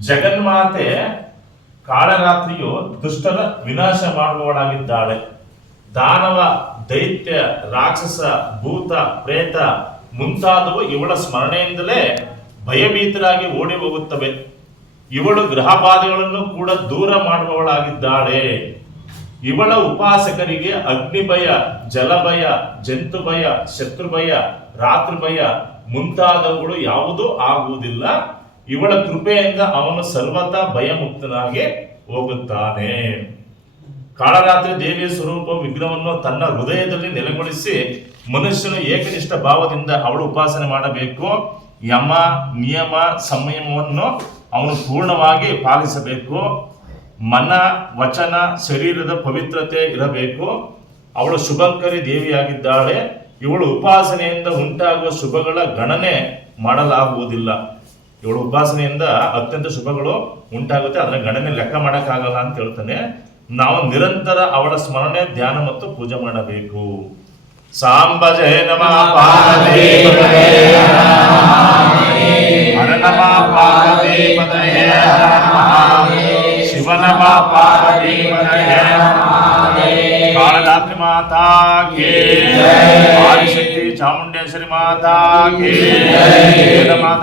ಜಗನ್ಮಾತೆ ಕಾಳರಾತ್ರಿಯು ದುಷ್ಟರ ವಿನಾಶ ಮಾಡುವವಳಾಗಿದ್ದಾಳೆ. ದಾನವ, ದೈತ್ಯ, ರಾಕ್ಷಸ, ಭೂತ, ಪ್ರೇತ ಮುಂತಾದವು ಇವಳ ಸ್ಮರಣೆಯಿಂದಲೇ ಭಯಭೀತರಾಗಿ ಓಡಿ ಹೋಗುತ್ತವೆ. ಇವಳು ಗ್ರಹ ಕೂಡ ದೂರ ಮಾಡುವವಳಾಗಿದ್ದಾಳೆ. ಇವಳ ಉಪಾಸಕರಿಗೆ ಅಗ್ನಿ ಭಯ ಜಲಭಯ ಜಂತು ಭಯ ಶತ್ರು ಭಯ ರಾತ್ರಿ ಭಯ ಮುಂತಾದವುಗಳು ಯಾವುದೂ ಆಗುವುದಿಲ್ಲ. ಇವಳ ಕೃಪೆಯಿಂದ ಅವನು ಸರ್ವತಾ ಭಯಮುಕ್ತನಾಗಿ ಹೋಗುತ್ತಾನೆ. ಕಾಳರಾತ್ರಿ ದೇವಿಯ ಸ್ವರೂಪ ವಿಗ್ರಹವನ್ನು ತನ್ನ ಹೃದಯದಲ್ಲಿ ನೆಲೆಗೊಳಿಸಿ ಮನುಷ್ಯನು ಏಕನಿಷ್ಠ ಭಾವದಿಂದ ಅವಳು ಉಪಾಸನೆ ಮಾಡಬೇಕು. ಯಮ, ನಿಯಮ, ಸಂಯಮವನ್ನು ಅವನು ಪೂರ್ಣವಾಗಿ ಪಾಲಿಸಬೇಕು. ಮನ, ವಚನ, ಶರೀರದ ಪವಿತ್ರತೆ ಇರಬೇಕು. ಅವಳು ಶುಭಂಕರಿ ದೇವಿಯಾಗಿದ್ದಾಳೆ. ಇವಳು ಉಪಾಸನೆಯಿಂದ ಉಂಟಾಗುವ ಶುಭಗಳ ಗಣನೆ ಮಾಡಲಾಗುವುದಿಲ್ಲ. ಇವಳು ಉಪಾಸನೆಯಿಂದ ಅತ್ಯಂತ ಶುಭಗಳು ಉಂಟಾಗುತ್ತೆ. ಅದರ ಗಣನೆ ಲೆಕ್ಕ ಮಾಡೋಕ್ಕಾಗಲ್ಲ ಅಂತ ಹೇಳ್ತಾನೆ. ನಾವು ನಿರಂತರ ಅವಳ ಸ್ಮರಣೆ, ಧ್ಯಾನ ಮತ್ತು ಪೂಜೆ ಮಾಡಬೇಕು. ಸಾಂಬ ಜಯ ನಮಃ కాళరాత్రి మాత ఆదిశక్తి చాముండేశ్వరి మాత మాత